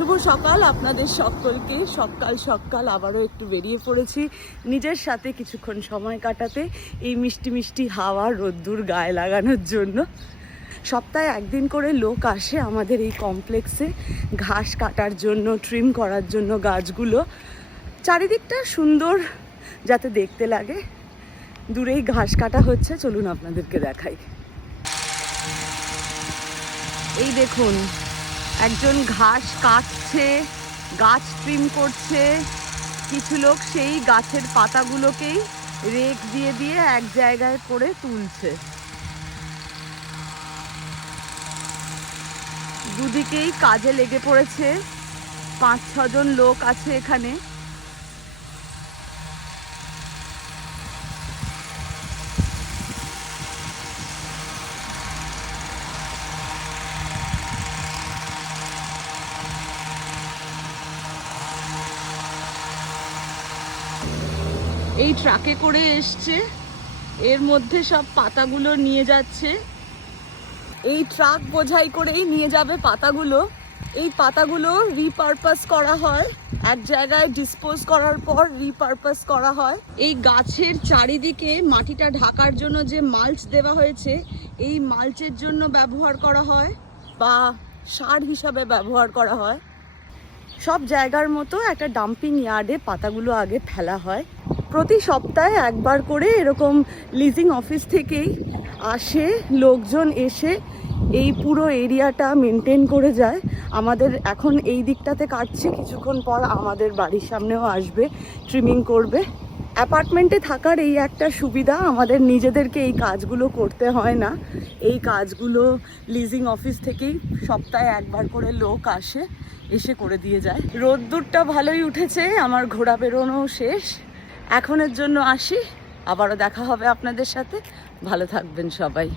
শুভ সকাল আপনাদের সকলকে। সকাল সকাল আবারও একটু বেরিয়ে পড়েছি নিজের সাথে কিছুক্ষণ সময় কাটাতে, এই মিষ্টি মিষ্টি হাওয়া রোদ্দুর গায়ে লাগানোর জন্য। সপ্তাহে একদিন করে লোক আসে আমাদের এই কমপ্লেক্সে ঘাস কাটার জন্য, ট্রিম করার জন্য গাছগুলো। চারিদিকটা সুন্দর যাতে দেখতে লাগে। দূরেই ঘাস কাটা হচ্ছে, চলুন আপনাদেরকে দেখাই। এই দেখুন, একজন ঘাস কাটছে, গাছ ট্রিম করছে। কিছু লোক সেই গাছের পাতাগুলোকেই রেক দিয়ে দিয়ে এক জায়গায় করে তুলছে। দুদিকেই কাজে লেগে পড়েছে, 5-6 জন লোক আছে এখানে। এই ট্রাকে করে এসছে, এর মধ্যে সব পাতাগুলো নিয়ে যাচ্ছে। এই ট্রাক বোঝাই করেই নিয়ে যাবে পাতাগুলো। এই পাতাগুলো রিপারপাস করা হয়, এক জায়গায় ডিসপোজ করার পর রিপারপাস করা হয়। এই গাছের চারিদিকে মাটিটা ঢাকার জন্য যে মাল্চ দেওয়া হয়েছে, এই মাল্চের জন্য ব্যবহার করা হয় বা সার হিসাবে ব্যবহার করা হয়। সব জায়গার মতো একটা ডাম্পিং ইয়ার্ডে পাতাগুলো আগে ফেলা হয়। প্রতি সপ্তাহে একবার করে এরকম লিজিং অফিস থেকেই আসে লোকজন, এসে এই পুরো এরিয়াটা মেনটেন করে যায়। আমাদের এখন এই দিকটাতে কাটছে, কিছুক্ষণ পর আমাদের বাড়ির সামনেও আসবে, ট্রিমিং করবে। অ্যাপার্টমেন্টে থাকার এই একটা সুবিধা, আমাদের নিজেদেরকে এই কাজগুলো করতে হয় না। এই কাজগুলো লিজিং অফিস থেকেই সপ্তাহে একবার করে লোক আসে, এসে করে দিয়ে যায়। রোদ্দুরটা ভালোই উঠেছে, আমার ঘোরা বেরোনো শেষ। এখনের জন্য আসি, আবারও দেখা হবে আপনাদের সাথে। ভালো থাকবেন সবাই।